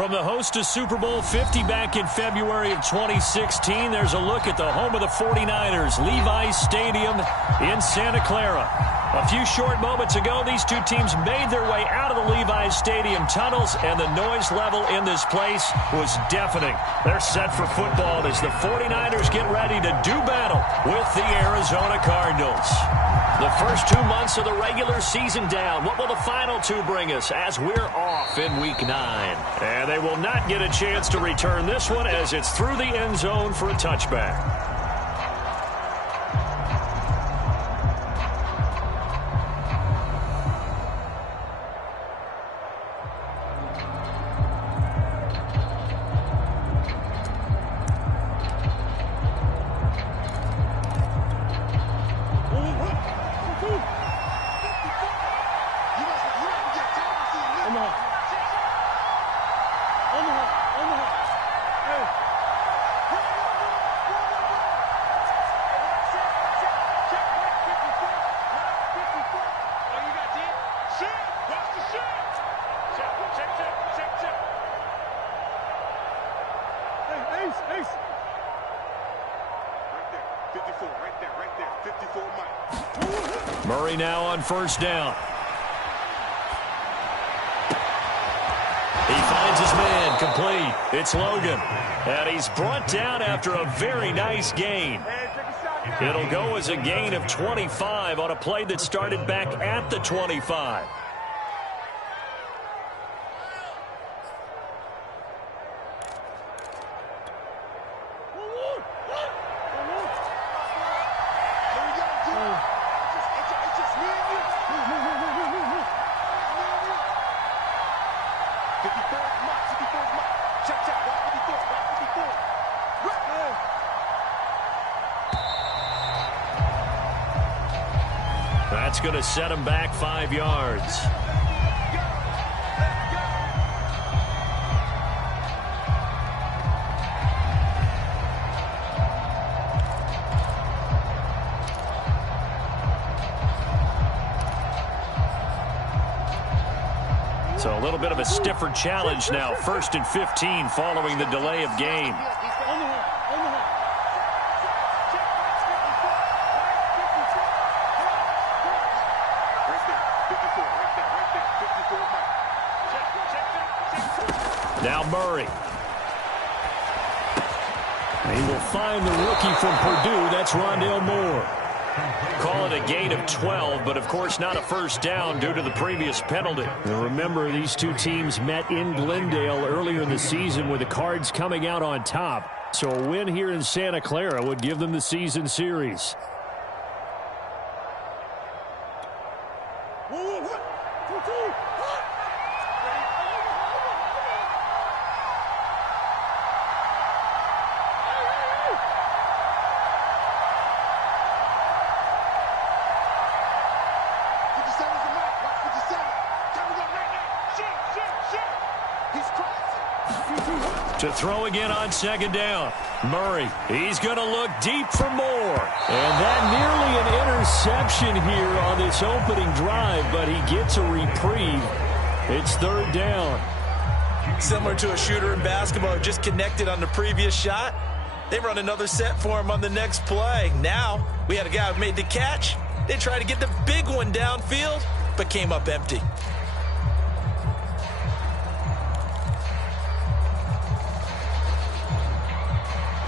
From the host to Super Bowl 50 back in February of 2016, there's a look at the home of the 49ers, Levi's Stadium in Santa Clara. A few short moments ago, these two teams made their way out of the Levi's Stadium tunnels, and the noise level in this place was deafening. They're set for football as the 49ers get ready to do battle with the Arizona Cardinals. The first 2 months of the regular season down. What will the final two bring us as we're off in Week 9? And they will not get a chance to return this one as it's through the end zone for a touchback. Murray now on first down. He finds his man, complete. It's Logan. And he's brought down after a very nice gain. It'll go as a gain of 25 on a play that started back at the 25. That's going to set him back 5 yards. So a little bit of a stiffer challenge now. 1st and 15 following the delay of game. Now Murray. He will find the rookie from Purdue. That's Rondale Moore. Call it a gain of 12, but of course not a first down due to the previous penalty. And remember, these two teams met in Glendale earlier in the season with the Cards coming out on top. So a win here in Santa Clara would give them the season series. To throw again on second down. Murray, he's going to look deep for more. And that nearly an interception here on this opening drive, but he gets a reprieve. It's 3rd down. Similar to a shooter in basketball who just connected on the previous shot. They run another set for him on the next play. Now, we had a guy who made the catch. They tried to get the big one downfield, but came up empty.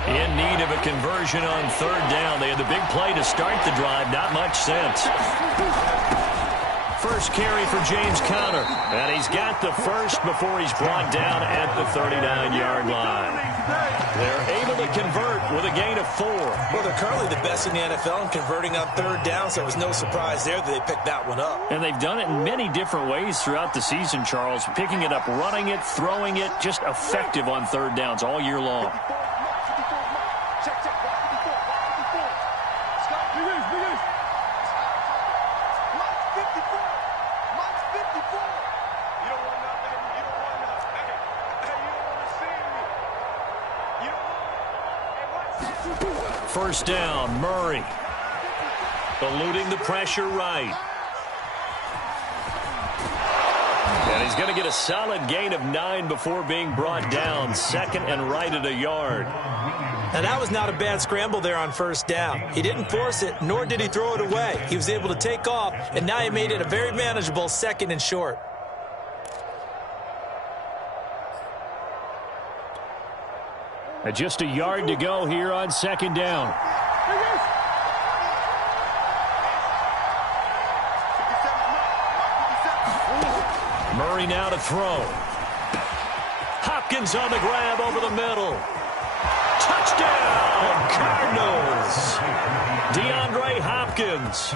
In need of a conversion on 3rd down. They had the big play to start the drive. Not much sense. First carry for James Conner. And he's got the first before he's brought down at the 39-yard line. They're able to convert with a gain of 4. Well, they're currently the best in the NFL in converting on 3rd down, so it was no surprise there that they picked that one up. And they've done it in many different ways throughout the season, Charles. Picking it up, running it, throwing it, just effective on 3rd downs all year long. First down, Murray. Eluding the pressure right. And And he's going to get a solid gain of 9 before being brought down. Second and right at a yard. And that was not a bad scramble there on first down. He didn't force it, nor did he throw it away. He was able to take off, and now he made it a very manageable second and short. And just a yard to go here on second down. Murray now to throw. Hopkins on the grab over the middle. Touchdown, Cardinals. DeAndre Hopkins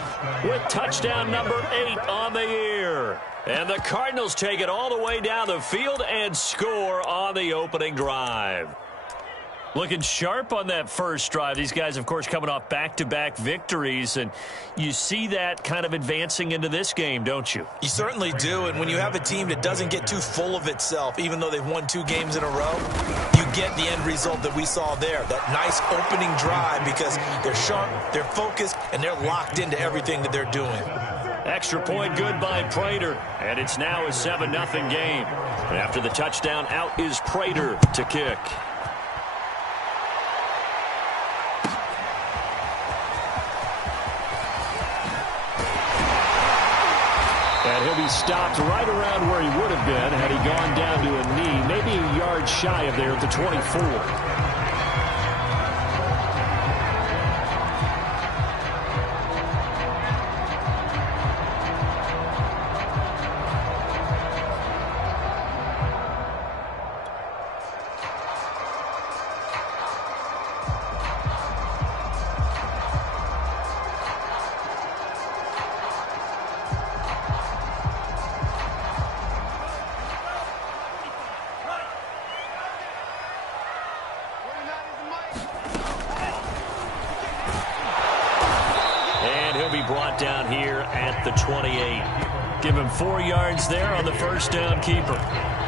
with touchdown number 8 on the year. And the Cardinals take it all the way down the field and score on the opening drive. Looking sharp on that first drive. These guys, of course, coming off back-to-back victories, and you see that kind of advancing into this game, don't you? You certainly do, and when you have a team that doesn't get too full of itself, even though they've won 2 games in a row, you get the end result that we saw there, that nice opening drive, because they're sharp, they're focused, and they're locked into everything that they're doing. Extra point good by Prater, and it's now a 7-0 game. And after the touchdown, out is Prater to kick. And he'll be stopped right around where he would have been had he gone down to a knee, maybe a yard shy of there at the 24. Brought down here at the 28. Give him 4 yards there on the first down keeper.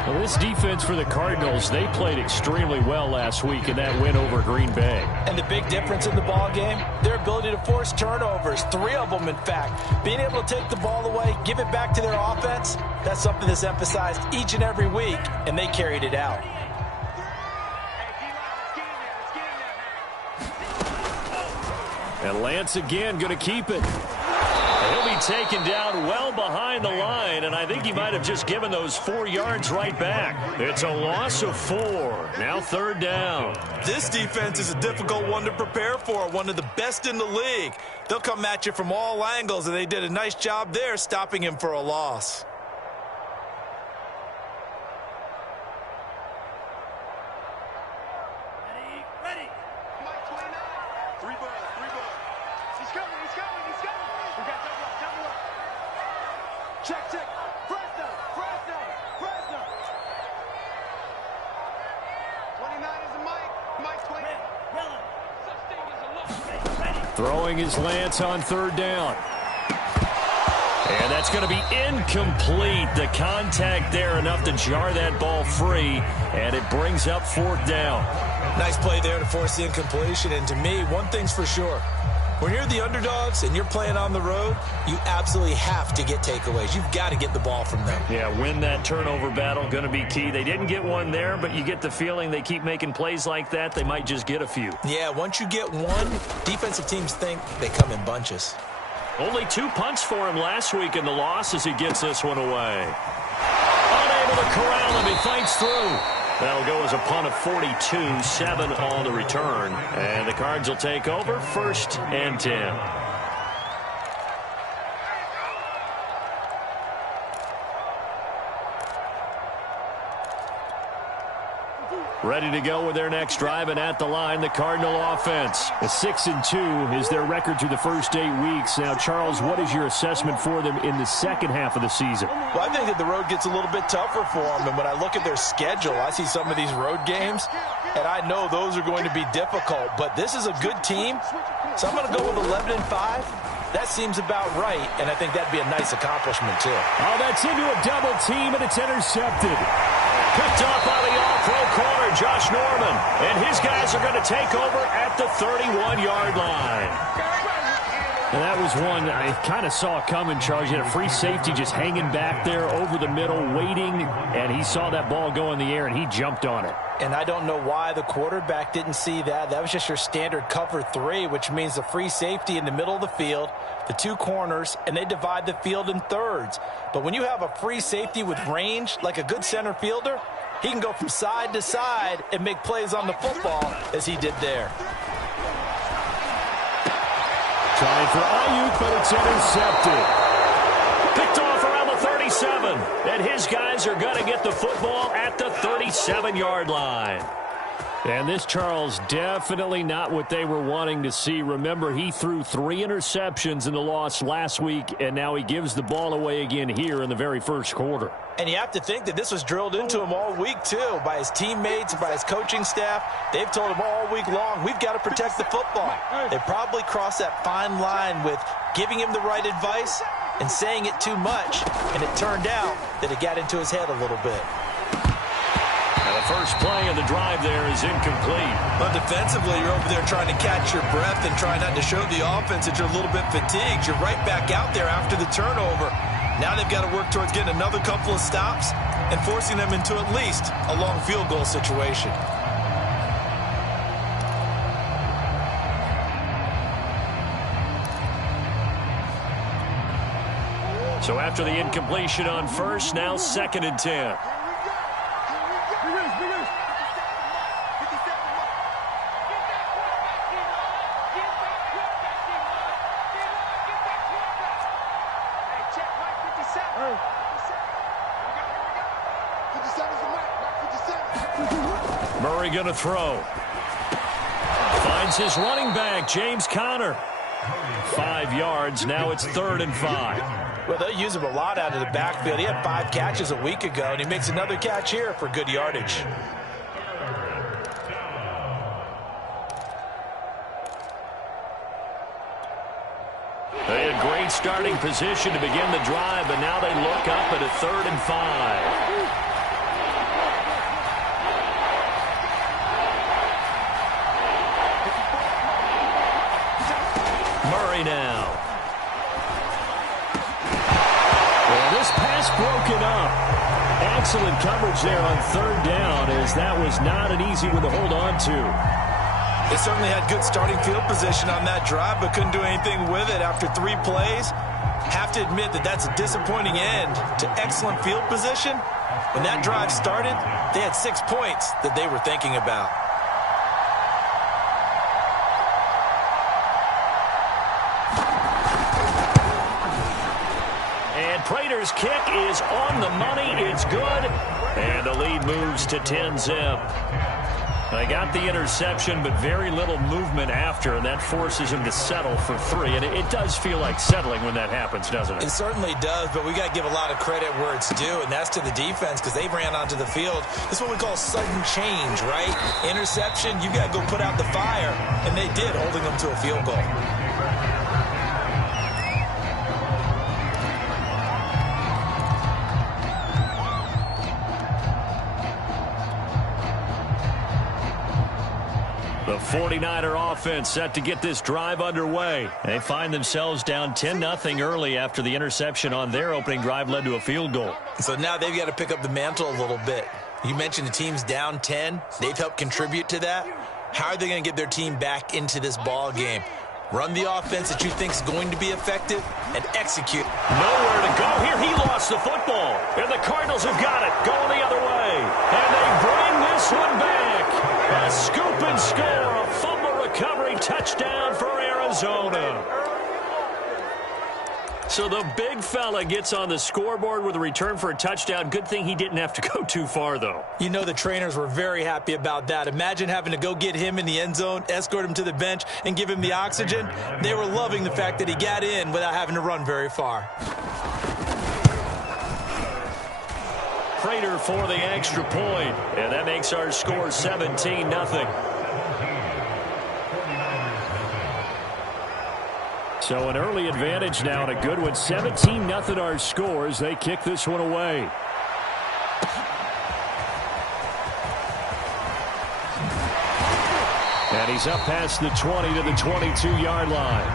Well, this defense for the Cardinals, they played extremely well last week in that win over Green Bay. And the big difference in the ball game, their ability to force turnovers, 3 of them in fact. Being able to take the ball away, give it back to their offense, that's something that's emphasized each and every week, and they carried it out. And Lance again going to keep it. And he'll be taken down well behind the line, and I think he might have just given those 4 yards right back. It's a loss of 4. Now third down. This defense is a difficult one to prepare for, one of the best in the league. They'll come at you from all angles, and they did a nice job there stopping him for a loss. Throwing his Lance on third down. And that's going to be incomplete. The contact there enough to jar that ball free, and it brings up fourth down. Nice play there to force the incompletion, and to me, one thing's for sure. When you're the underdogs and you're playing on the road, you absolutely have to get takeaways. You've got to get the ball from them. Yeah, win that turnover battle, going to be key. They didn't get one there, but you get the feeling they keep making plays like that, they might just get a few. Yeah, once you get one, defensive teams think they come in bunches. Only 2 punts for him last week in the loss as he gets this one away. Unable to corral him, he fights through. That'll go as a punt of 42, 7 on the return. And the Cards will take over, 1st and 10. Ready to go with their next drive, and at the line, the Cardinal offense. A 6-2 is their record through the first 8 weeks. Now, Charles, what is your assessment for them in the second half of the season? Well, I think that the road gets a little bit tougher for them, and when I look at their schedule, I see some of these road games, and I know those are going to be difficult, but this is a good team, so I'm going to go with 11-5. That seems about right, and I think that'd be a nice accomplishment, too. Oh, that's into a double team, and it's intercepted. Picked off by the all-pro corner, Josh Norman. And his guys are going to take over at the 31-yard line. And that was one I kind of saw coming, Charles. You had a free safety just hanging back there over the middle, waiting, and he saw that ball go in the air, and he jumped on it. And I don't know why the quarterback didn't see that. That was just your standard cover 3, which means the free safety in the middle of the field, the 2 corners, and they divide the field in thirds. But when you have a free safety with range, like a good center fielder, he can go from side to side and make plays on the football as he did there. Trying for Ayuk, but it's intercepted. Picked off around the 37. And his guys are going to get the football at the 37-yard line. And this, Charles, definitely not what they were wanting to see. Remember, he threw 3 interceptions in the loss last week, and now he gives the ball away again here in the very first quarter. And you have to think that this was drilled into him all week, too, by his teammates, by his coaching staff. They've told him all week long, we've got to protect the football. They probably crossed that fine line with giving him the right advice and saying it too much, and it turned out that it got into his head a little bit. And the first play of the drive there is incomplete. But defensively, you're over there trying to catch your breath and try not to show the offense that you're a little bit fatigued. You're right back out there after the turnover. Now they've got to work towards getting another couple of stops and forcing them into at least a long field goal situation. So after the incompletion on first, now 2nd and 10. Murray going to throw. Finds his running back, James Conner. 5 yards. Now it's 3rd and 5. Well, they use him a lot out of the backfield. He had 5 catches a week ago, and he makes another catch here for good yardage. They had great starting position to begin the drive, but now they look up at a 3rd and 5. Murray now. Well, this pass broken up. Excellent coverage there on 3rd down, as that was not an easy one to hold on to. They certainly had good starting field position on that drive, but couldn't do anything with it after 3 plays. Have to admit that that's a disappointing end to excellent field position. When that drive started, they had 6 points that they were thinking about. And Prater's kick is on the money. It's good. And the lead moves to 10-zip. They got the interception, but very little movement after, and that forces him to settle for 3. And it does feel like settling when that happens, doesn't it? It certainly does, but we got to give a lot of credit where it's due, and that's to the defense because they ran onto the field. This is what we call sudden change, right? Interception, you got to go put out the fire, and they did, holding them to a field goal. The 49er offense set to get this drive underway. They find themselves down 10-0 early after the interception on their opening drive led to a field goal. So now they've got to pick up the mantle a little bit. You mentioned the team's down 10. They've helped contribute to that. How are they going to get their team back into this ball game? Run the offense that you think is going to be effective and execute. Nowhere to go here. He lost the football. And the Cardinals have got it. Going the other way. And they bring this one back. A scoop and score. A fumble recovery touchdown for Arizona. So the big fella gets on the scoreboard with a return for a touchdown. Good thing he didn't have to go too far, though. You know the trainers were very happy about that. Imagine having to go get him in the end zone, escort him to the bench, and give him the oxygen. They were loving the fact that he got in without having to run very far. Prater for the extra point. And that makes our score 17-0. So an early advantage now and a good one. 17-0 our scores. They kick this one away. And he's up past the 20 to the 22-yard line.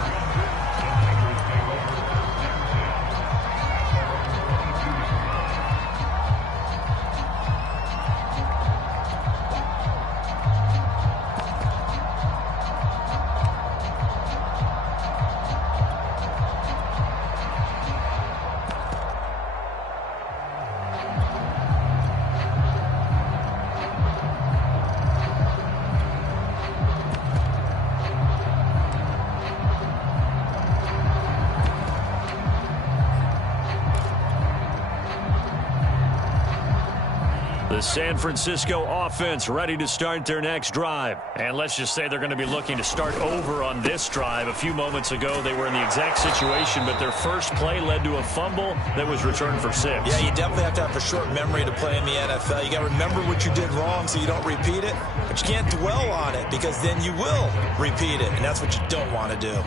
The San Francisco offense ready to start their next drive. And let's just say they're going to be looking to start over on this drive. A few moments ago, they were in the exact situation, but their first play led to a fumble that was returned for 6. Yeah, you definitely have to have a short memory to play in the NFL. You got to remember what you did wrong so you don't repeat it, but you can't dwell on it because then you will repeat it, and that's what you don't want to do.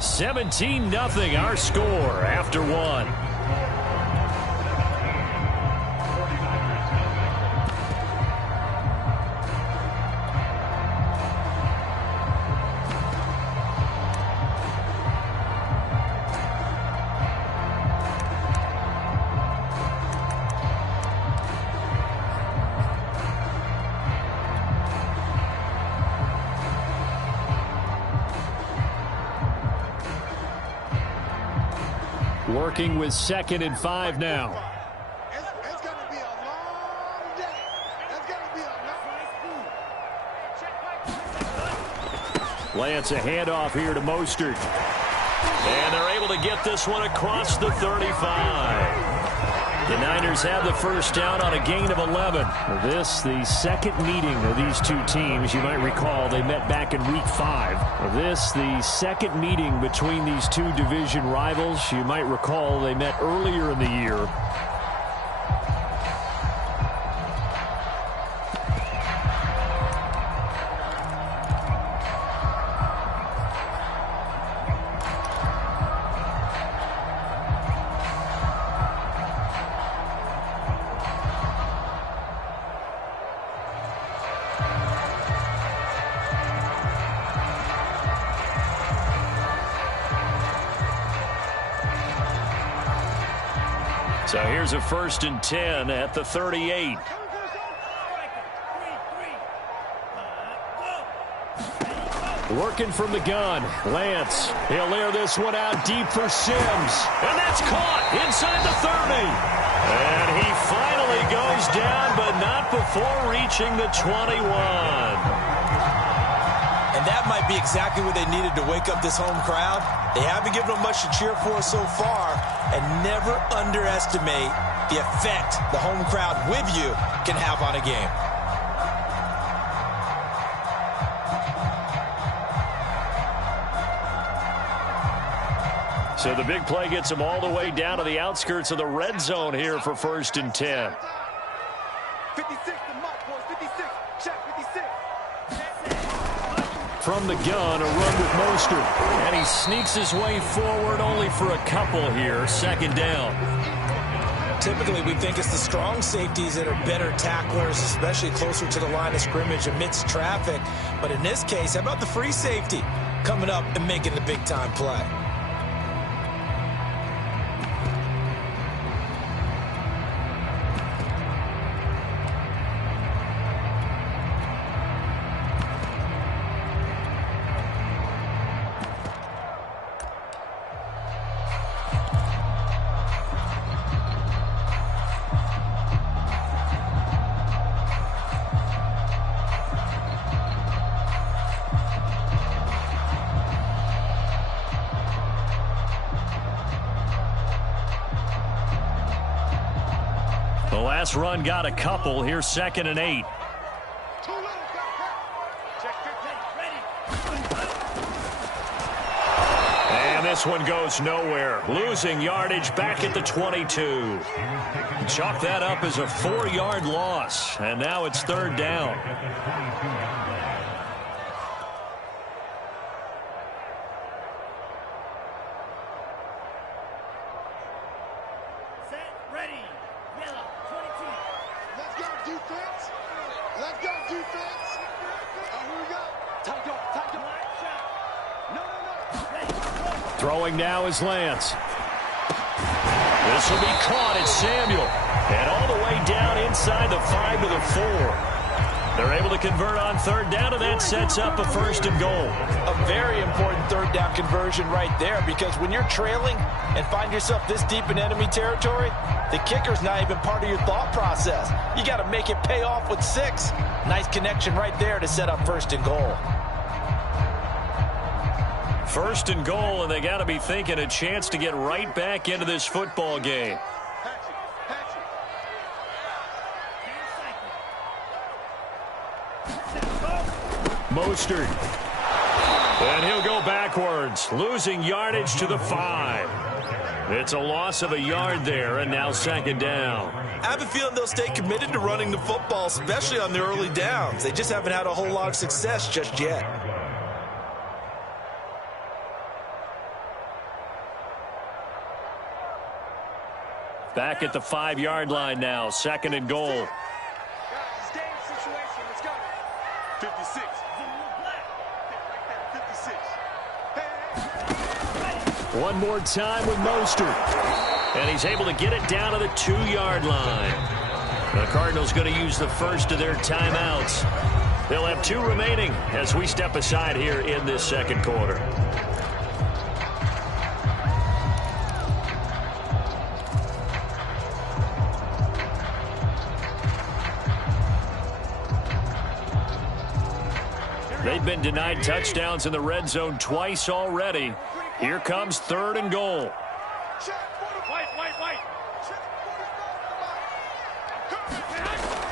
$17-0 our score after 1. Working with 2nd and 5 now. It's going to be a long day. It's going to be a long... Lance, a handoff here to Mostert. And they're able to get this one across the 35. The Niners have the first down on a gain of 11. This, the second meeting of these two teams. You might recall they met back in Week 5. This, the second meeting between these two division rivals. You might recall they met earlier in the year. So here's a 1st and 10 at the 38. Working from the gun. Lance, he'll air this one out deep for Sims. And that's caught inside the 30. And he finally goes down, but not before reaching the 21. And that might be exactly what they needed to wake up this home crowd. They haven't given them much to cheer for so far, and never underestimate the effect the home crowd with you can have on a game. So the big play gets them all the way down to the outskirts of the red zone here for 1st and 10. 56, the mark, boys. 56. Check 56. From the gun, a run with Mostert. And he sneaks his way forward only for a couple here. 2nd down. Typically, we think it's the strong safeties that are better tacklers, especially closer to the line of scrimmage amidst traffic. But in this case, how about the free safety coming up and making the big-time play? The last run got a couple. Here's 2nd and 8. And this one goes nowhere. Losing yardage back at the 22. Chalk that up as a 4-yard loss. And now it's 3rd down. Throwing now is Lance. This will be caught at Samuel. And all the way down inside the 5 to the 4. They're able to convert on 3rd down, and that sets up a 1st and goal. A very important 3rd down conversion right there, because when you're trailing and find yourself this deep in enemy territory, the kicker's not even part of your thought process. You got to make it pay off with 6. Nice connection right there to set up 1st and goal. First and goal, and they got to be thinking a chance to get right back into this football game. Mostert. And he'll go backwards, losing yardage to the 5. It's a loss of a yard there, and now second down. I have a feeling they'll stay committed to running the football, especially on the early downs. They just haven't had a whole lot of success just yet. Back at the 5-yard line now, second and goal. One more time with Mostert. And he's able to get it down to the 2-yard line. The Cardinals going to use the first of their timeouts. They'll have 2 remaining as we step aside here in this second quarter. They've been denied touchdowns in the red zone twice already. Here comes third and goal.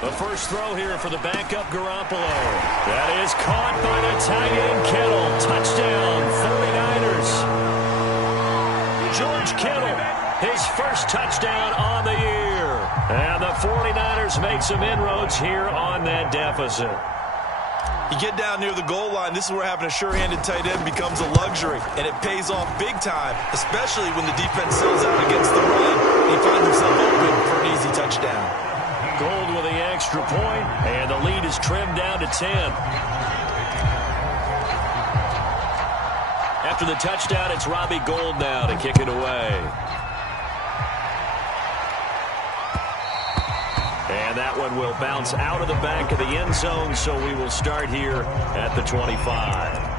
The first throw here for the backup Garoppolo. That is caught by the tight end Kittle. Touchdown, 49ers. George Kittle, his first touchdown on the year. And the 49ers make some inroads here on that deficit. You get down near the goal line, this is where having a sure-handed tight end becomes a luxury, and it pays off big time, especially when the defense sells out against the run. He finds himself open for an easy touchdown. Gold with the extra point, and the lead is trimmed down to 10. After the touchdown, it's Robbie Gould now to kick it away. And that one will bounce out of the back of the end zone, so we will start here at the 25.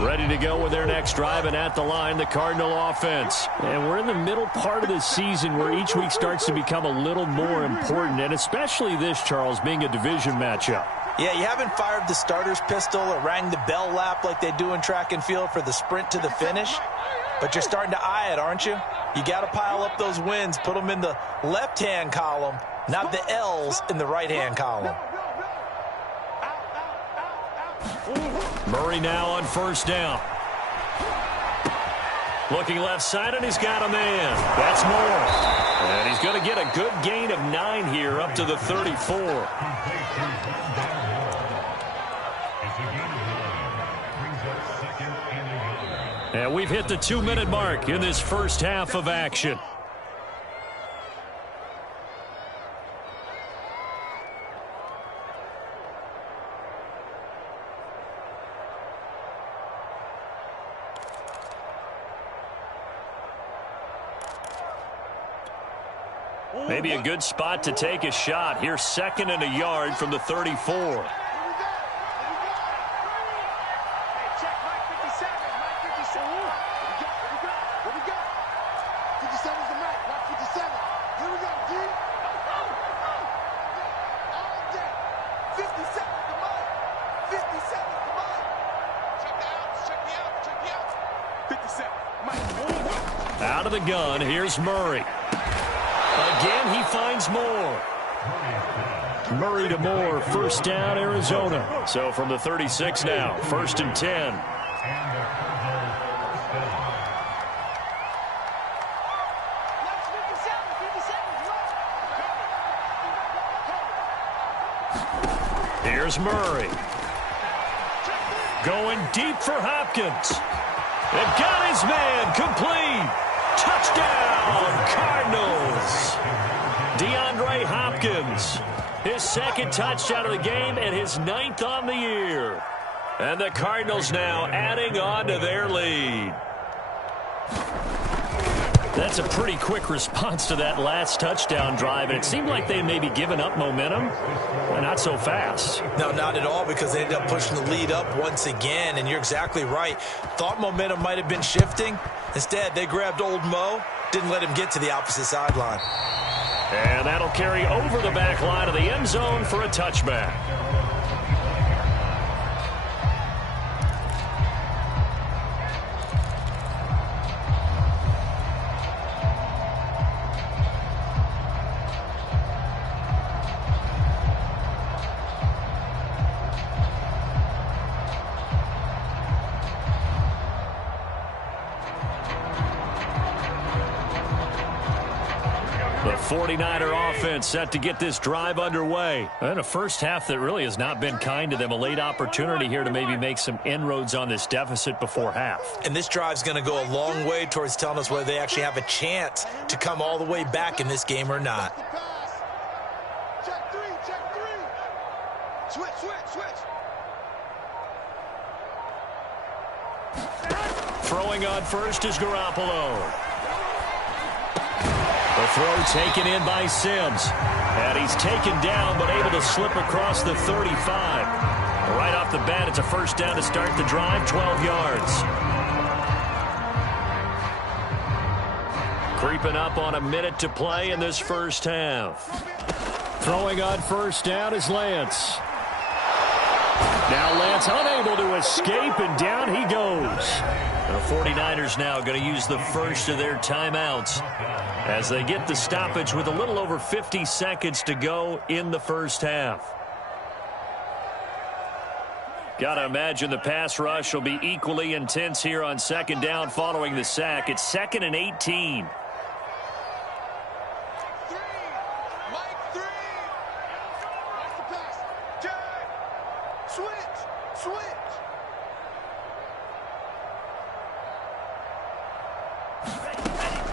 Ready to go with their next drive, and at the line, the Cardinal offense. And we're in the middle part of the season where each week starts to become a little more important, and especially this, Charles, being a division matchup. Yeah, you haven't fired the starter's pistol or rang the bell lap like they do in track and field for the sprint to the finish, but you're starting to eye it, aren't you? You got to pile up those wins, put them in the left-hand column, not the L's in the right-hand column. Murray now on first down. Looking left side, and he's got a man. That's Moore. And he's going to get a good gain of 9 here up to the 34. And we've hit the 2-minute mark in this first half of action. Maybe a good spot to take a shot. Here's second and a yard from the 34. Out of the gun, here's Murray. Again, he finds Moore. Murray to Moore, first down, Arizona. So from the 36 now, first and 10. Here's Murray. Going deep for Hopkins. And got his man complete. Touchdown, Cardinals. DeAndre Hopkins, his second touchdown of the game and his 9th on the year. And the Cardinals now adding on to their lead. That's a pretty quick response to that last touchdown drive, and it seemed like they may be giving up momentum. Not so fast. No, not at all, because they ended up pushing the lead up once again, and you're exactly right. Thought momentum might have been shifting, Instead, they grabbed old Mo, didn't let him get to the opposite sideline. And that'll carry over the back line of the end zone for a touchback. The 49er offense set to get this drive underway. And a first half that really has not been kind to them. A late opportunity here to maybe make some inroads on this deficit before half. And this drive's going to go a long way towards telling us whether they actually have a chance to come all the way back in this game or not. Check three. Switch. Throwing on first is Garoppolo. The throw taken in by Sims. And he's taken down, but able to slip across the 35. Right off the bat, it's a first down to start the drive, 12 yards. Creeping up on a minute to play in this first half. Throwing on first down is Lance. Now Lance unable to escape, and down he goes. The 49ers now going to use the first of their timeouts as they get the stoppage with a little over 50 seconds to go in the first half. Got to imagine the pass rush will be equally intense here on second down following the sack. It's 2nd and 18.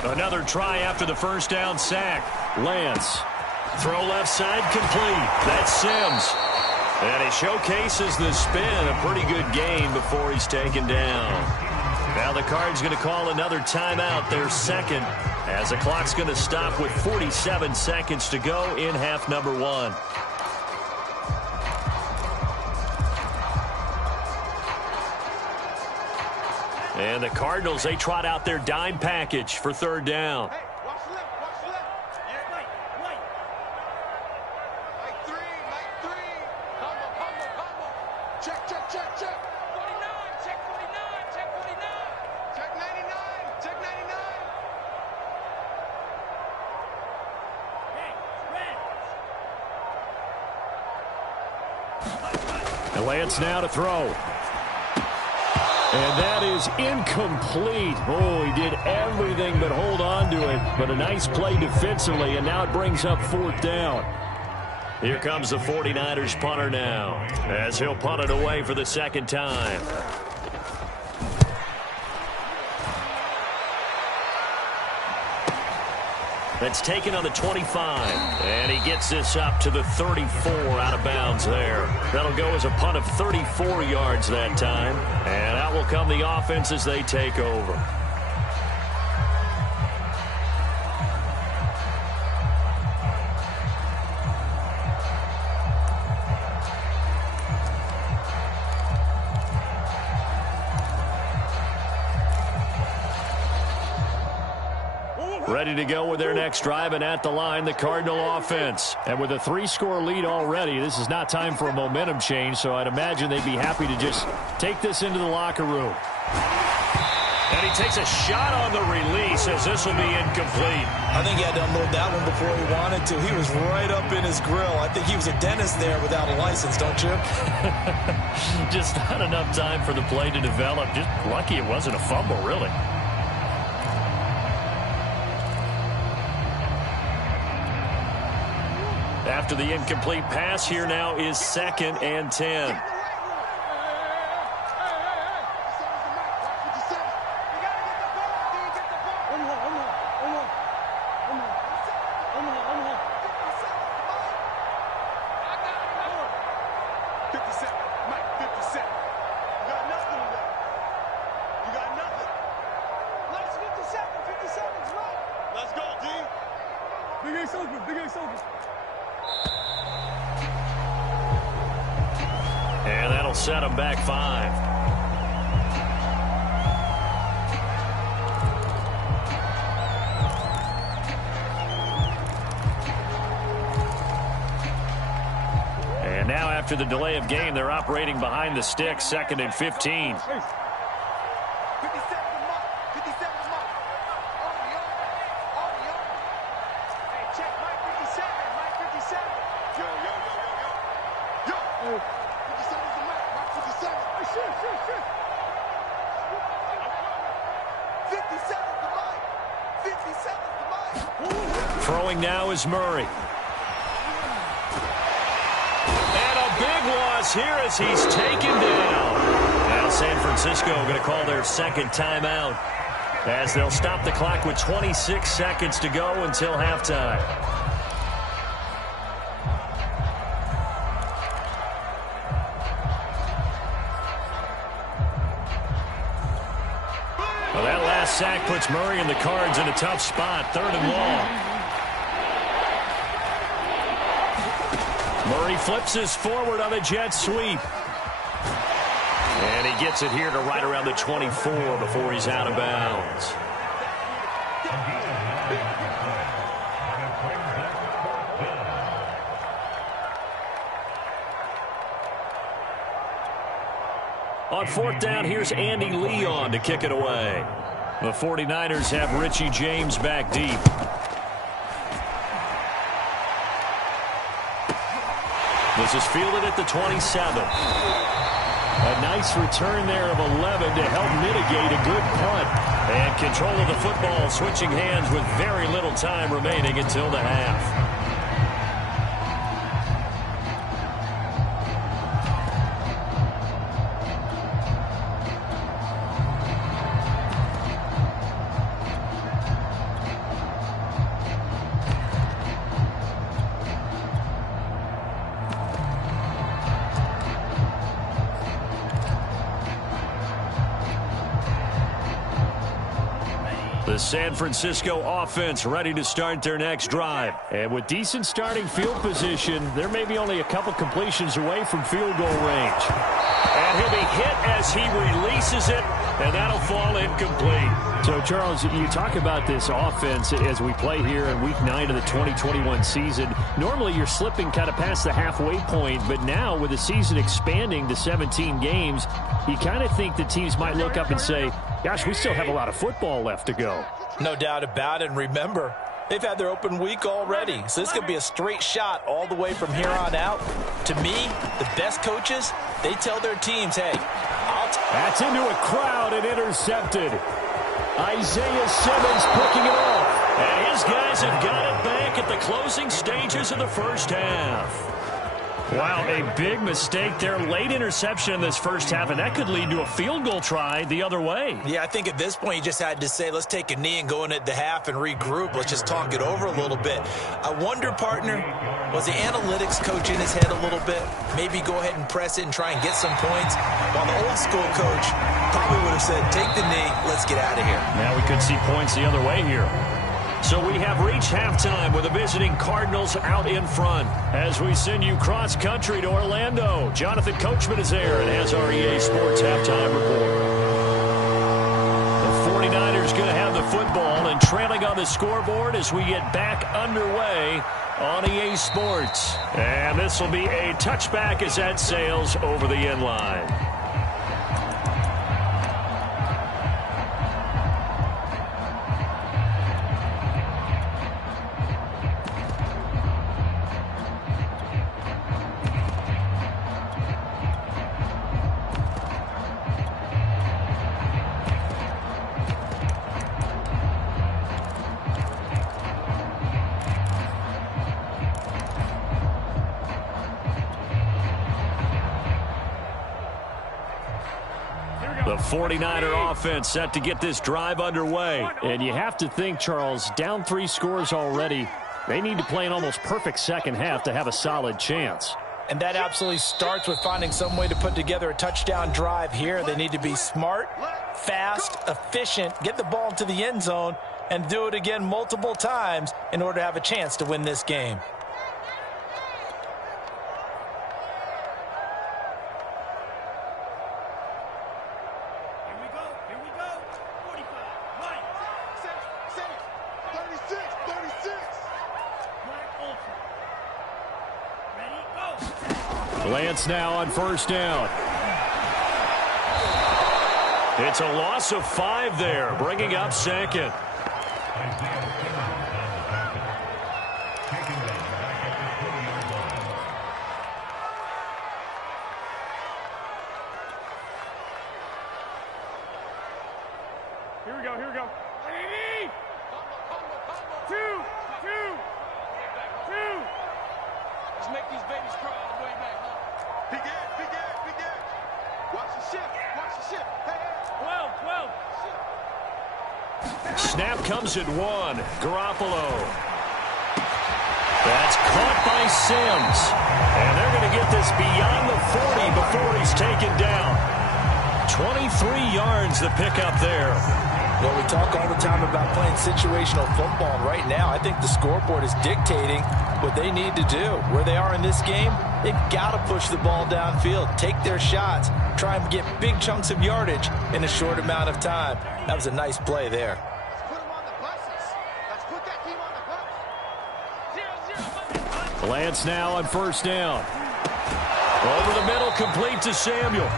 Another try after the first down sack. Lance. Throw left side complete. That's Sims. And he showcases the spin. A pretty good gain before he's taken down. Now the Cards going to call another timeout, their second, as the clock's going to stop with 47 seconds to go in half number 1. And the Cardinals, they trot out their dime package for third down. Hey, watch left. Yeah, wait. Mike three. Combo. Check. 49, check 49. Check 99. Hey, And Lance now to throw. And that is incomplete. Oh, he did everything but hold on to it. But a nice play defensively, and now it brings up fourth down. Here comes the 49ers punter now, as he'll punt it away for the second time. That's taken on the 25. And he gets this up to the 34 out of bounds there. That'll go as a punt of 34 yards that time. And out will come the offense as they take over. Ready to go with their next drive, and at the line, the Cardinal offense. And with a 3-score lead already, this is not time for a momentum change, so I'd imagine they'd be happy to just take this into the locker room. And he takes a shot on the release as this will be incomplete. I think he had to unload that one before he wanted to. He was right up in his grill. I think he was a dentist there without a license, don't you? Just not enough time for the play to develop. Just lucky it wasn't a fumble, really. After the incomplete pass, here now is 2nd and 10. And that'll set them back 5. after the delay of game. They're operating behind the sticks, 2nd and 15. Throwing now is Murray. And a big loss here as he's taken down. Now San Francisco going to call their second timeout as they'll stop the clock with 26 seconds to go until halftime. Well, that last sack puts Murray and the Cards in a tough spot, 3rd and long. Murray flips his forward on a jet sweep. And he gets it here to right around the 24 before he's out of bounds. On 4th down, here's Andy Leon to kick it away. The 49ers have Richie James back deep. This is fielded at the 27. A nice return there of 11 to help mitigate a good punt. And control of the football, switching hands with very little time remaining until the half. The San Francisco offense ready to start their next drive. And with decent starting field position, there may be only a couple completions away from field goal range. And he'll be hit as he releases it, and that'll fall incomplete. So, Charles, you talk about this offense as we play here in Week 9 of the 2021 season. Normally, you're slipping kind of past the halfway point, but now with the season expanding to 17 games, you kind of think the teams might look up and say, gosh, we still have a lot of football left to go. No doubt about it. And remember, they've had their open week already. So this could be a straight shot all the way from here on out. To me, the best coaches, they tell their teams, hey, that's into a crowd and intercepted. Isaiah Simmons picking it off. And his guys have got it back at the closing stages of the first half. Wow, a big mistake there. Late interception in this first half, and that could lead to a field goal try the other way. Yeah, I think at this point you just had to say, let's take a knee and go in at the half and regroup. Let's just talk it over a little bit. I wonder, partner, was the analytics coach in his head a little bit? Maybe go ahead and press it and try and get some points? While the old school coach probably would have said, take the knee, let's get out of here. Now we could see points the other way here. So we have reached halftime with the visiting Cardinals out in front. As we send you cross-country to Orlando, Jonathan Coachman is there and has our EA Sports halftime report. The 49ers going to have the football and trailing on the scoreboard as we get back underway on EA Sports. And this will be a touchback as that sails over the end line. The 49er offense set to get this drive underway. And you have to think, Charles, down 3 scores already. They need to play an almost perfect second half to have a solid chance. And that absolutely starts with finding some way to put together a touchdown drive here. They need to be smart, fast, efficient, get the ball into the end zone, and do it again multiple times in order to have a chance to win this game. Lance now on first down. It's a loss of 5 there, bringing up second. Here we go, here we go. 2. Let's make these babies cry all the way back home. Big edge. Watch the shift. Hey. 12. Snap comes at 1. Garoppolo. That's caught by Sims. And they're going to get this beyond the 40 before he's taken down. 23 yards the pickup there. Well, we talk all the time about playing situational football. Right now, I think the scoreboard is dictating what they need to do. Where they are in this game, they've got to push the ball downfield, take their shots, try and get big chunks of yardage in a short amount of time. That was a nice play there. Let's put them on the buses. Let's put that team on the bus. 0. Lance now on first down. Over the middle, complete to Samuel.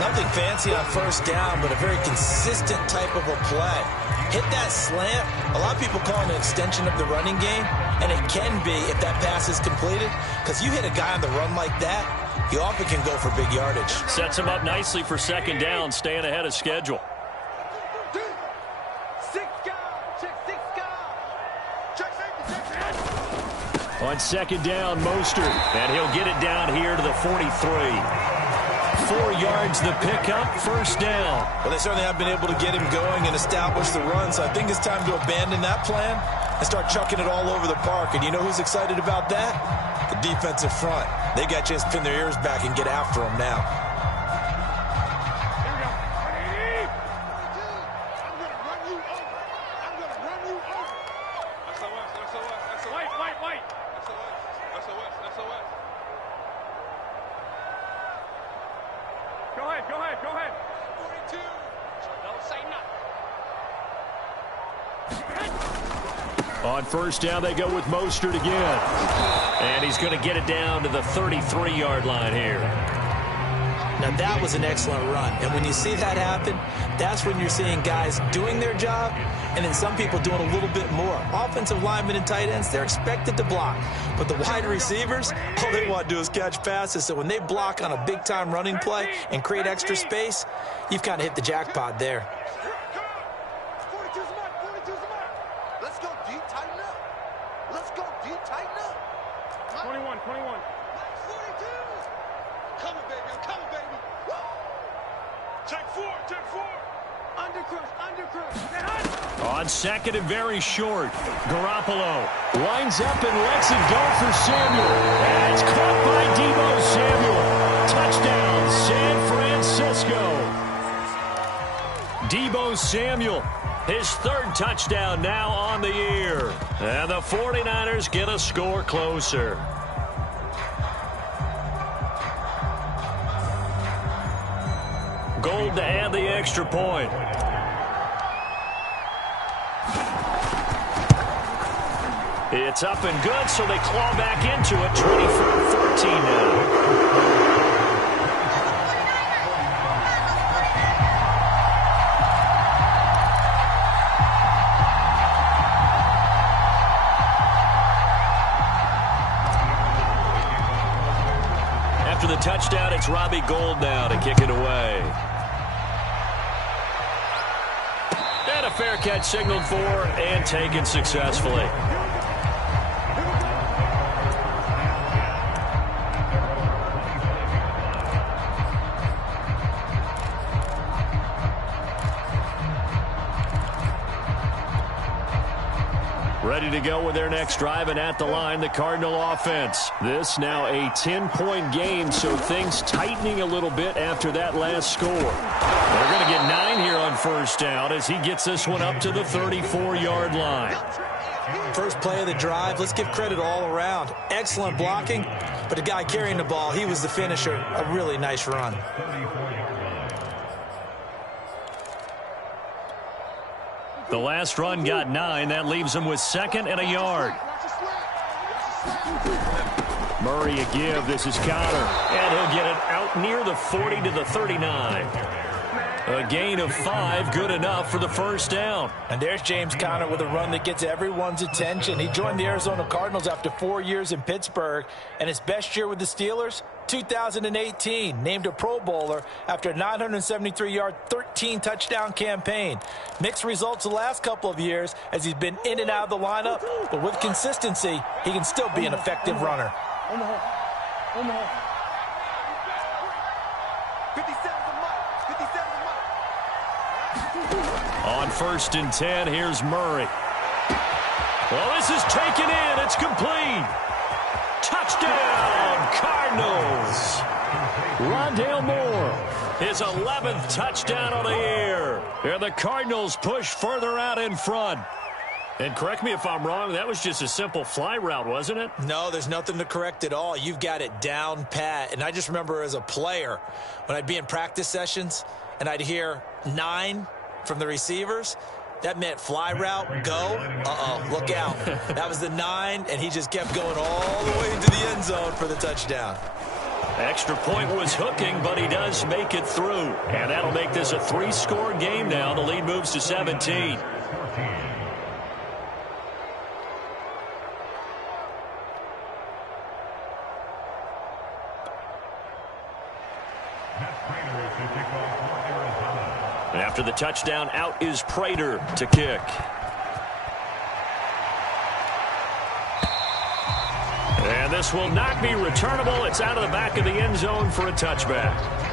Nothing fancy on first down, but a very consistent type of a play. Hit that slant. A lot of people call it an extension of the running game, and it can be if that pass is completed, because you hit a guy on the run like that, he often can go for big yardage. Sets him up nicely for second down, staying ahead of schedule. 6 guys. Check 6 guys. Check safety. On second down, Mostert, and he'll get it down here to the 43. 4 yards the pickup, first down. Well, they certainly have been able to get him going and establish the run, so I think it's time to abandon that plan and start chucking it all over the park. And you know who's excited about that? The defensive front. They got a chance to pin their ears back and get after him now. Here we go. I'm going to run you over. SOS. White. Go ahead. 42. Don't say nothing. On first down, they go with Mostert again. And he's going to get it down to the 33-yard line here. Now, that was an excellent run. And when you see that happen, that's when you're seeing guys doing their job and then some people doing a little bit more. Offensive linemen and tight ends, they're expected to block. But the wide receivers, all they want to do is catch passes. So when they block on a big-time running play and create extra space, you've kind of hit the jackpot there. 42's the mark. Let's go deep, tighten up. 21. 42. Coming, baby. I'm coming, baby. Woo! Take four. Undercrush. On second and very short, Garoppolo winds up and lets it go for Samuel. And it's caught by Deebo Samuel. Touchdown, San Francisco. Deebo Samuel, his 3rd touchdown now on the year. And the 49ers get a score closer. Gold to add the extra point. It's up and good, so they claw back into it. 24-14 now. After the touchdown, it's Robbie Gould now to kick it away. And a fair catch signaled for and taken successfully. Ready to go with their next drive, and at the line, the Cardinal offense. This now a 10-point game, so things tightening a little bit after that last score. They're going to get 9 here on first down as he gets this one up to the 34-yard line. First play of the drive, let's give credit all around. Excellent blocking, but the guy carrying the ball, he was the finisher. A really nice run. The last run got 9. That leaves him with 2nd and a yard. Murray a give. This is Connor. And he'll get it out near the 40 to the 39. A gain of 5, good enough for the first down. And there's James Conner with a run that gets everyone's attention. He joined the Arizona Cardinals after 4 years in Pittsburgh, and his best year with the Steelers, 2018, named a Pro Bowler after a 973-yard, 13-touchdown campaign. Mixed results the last couple of years as he's been in and out of the lineup, but with consistency, he can still be an effective runner. On 1st and 10, here's Murray. Well, this is taken in. It's complete. Touchdown, Cardinals. Rondale Moore, his 11th touchdown on the year. And the Cardinals push further out in front. And correct me if I'm wrong, that was just a simple fly route, wasn't it? No, there's nothing to correct at all. You've got it down pat. And I just remember as a player, when I'd be in practice sessions and I'd hear 9 from the receivers, that meant fly route, go. Uh-oh, look out. That was the 9, and he just kept going all the way into the end zone for the touchdown. Extra point was hooking, but he does make it through. And that'll make this a 3-score game now. The lead moves to 17. After the touchdown, out is Prater to kick. And this will not be returnable. It's out of the back of the end zone for a touchback.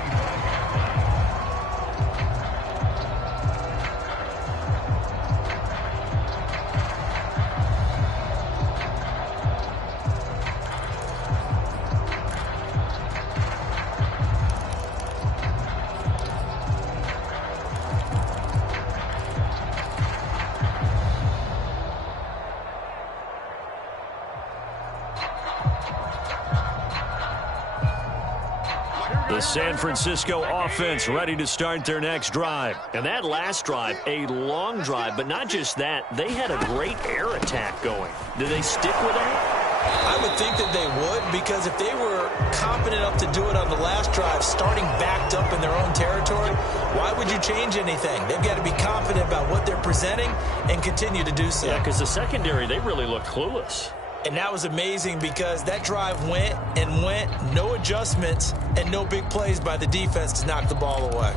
The San Francisco offense ready to start their next drive. And that last drive, a long drive, but not just that. They had a great air attack going. Do they stick with that? I would think that they would, because if they were confident enough to do it on the last drive, starting backed up in their own territory, why would you change anything? They've got to be confident about what they're presenting and continue to do so. Yeah, because the secondary, they really looked clueless. And that was amazing because that drive went and went, no adjustments, and no big plays by the defense to knock the ball away.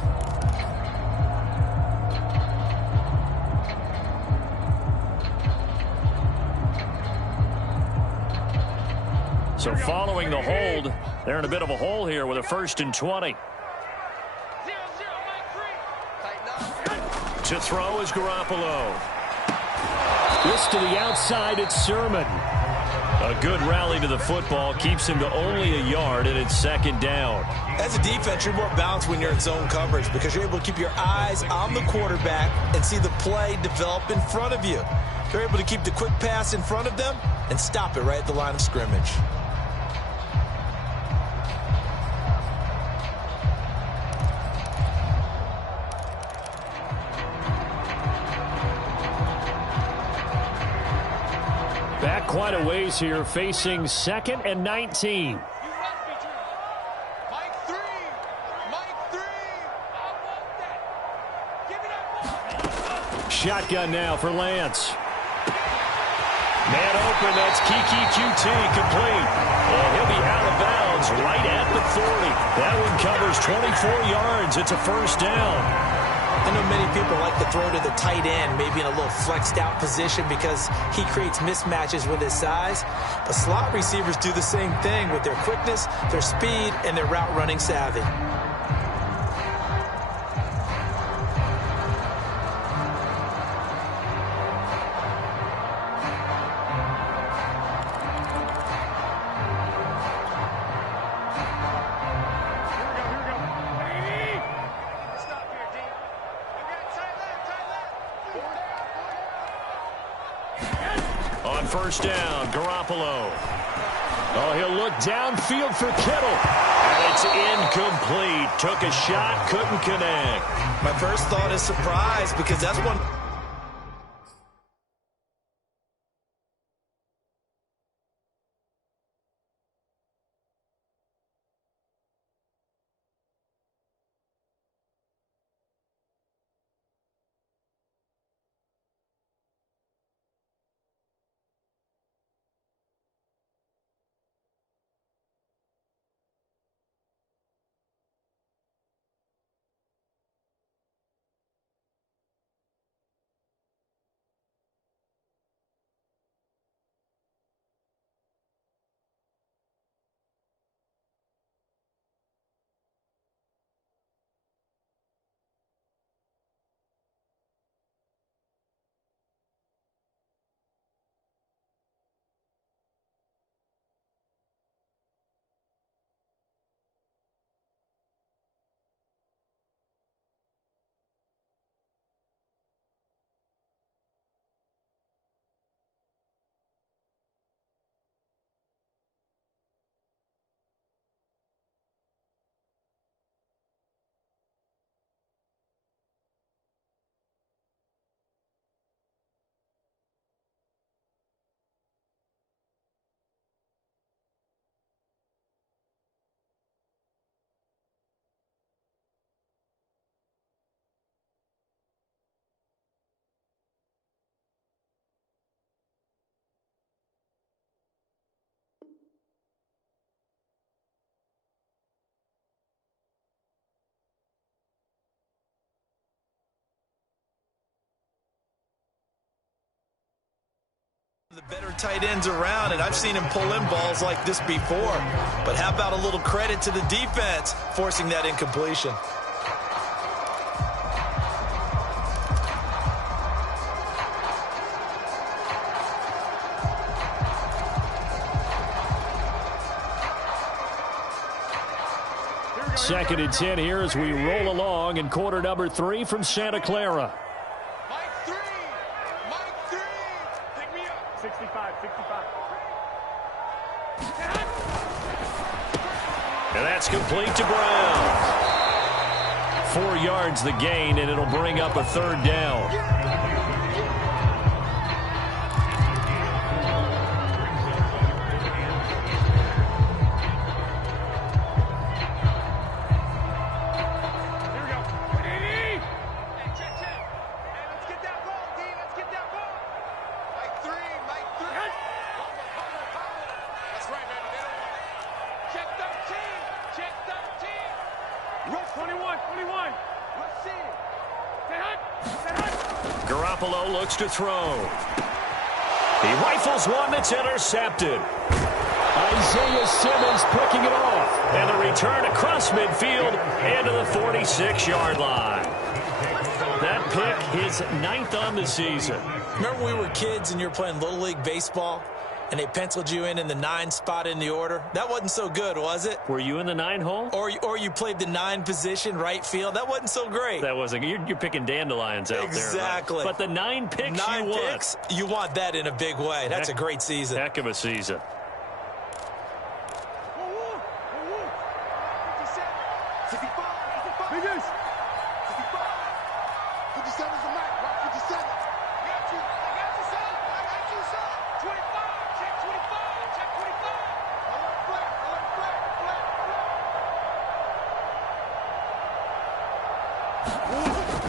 So following the hold, they're in a bit of a hole here with a 1st and 20. To throw is Garoppolo. This to the outside, it's Sermon. A good rally to the football keeps him to only a yard, and it's 2nd down. As a defense, you're more balanced when you're in zone coverage because you're able to keep your eyes on the quarterback and see the play develop in front of you. You're able to keep the quick pass in front of them and stop it right at the line of scrimmage. Back quite a ways here, facing 2nd and 19. Shotgun now for Lance. Man open, that's Kiki QT complete. And he'll be out of bounds right at the 40. That one covers 24 yards. It's a 1st down. I know many people like to throw to the tight end, maybe in a little flexed out position because he creates mismatches with his size. But slot receivers do the same thing with their quickness, their speed, and their route running savvy. On 1st down, Garoppolo. Oh, he'll look downfield for Kittle. And it's incomplete. Took a shot, couldn't connect. My first thought is surprise because that's one the better tight ends around, and I've seen him pull in balls like this before. But how about a little credit to the defense forcing that incompletion? Second and 10 here as we roll along in quarter number 3 from Santa Clara. Mike 3. Mike 3. Pick me up. 65, 65. And that's complete to Brown. 4 yards the gain, and it'll bring up a third down. Garoppolo looks to throw. He rifles one that's intercepted. Isaiah Simmons picking it off. And the return across midfield into the 46-yard line. That pick, his 9th on the season. Remember when we were kids and you were playing Little League Baseball and they penciled you in the 9 spot in the order? That wasn't so good, was it? Were you in the 9 hole? Or you played the 9 position, right field? That wasn't so great. That wasn't. You're picking dandelions out there. Exactly. Right? But the 9 picks 9 you picks, you want that in a big way. That's a great season. Heck of a season. 57.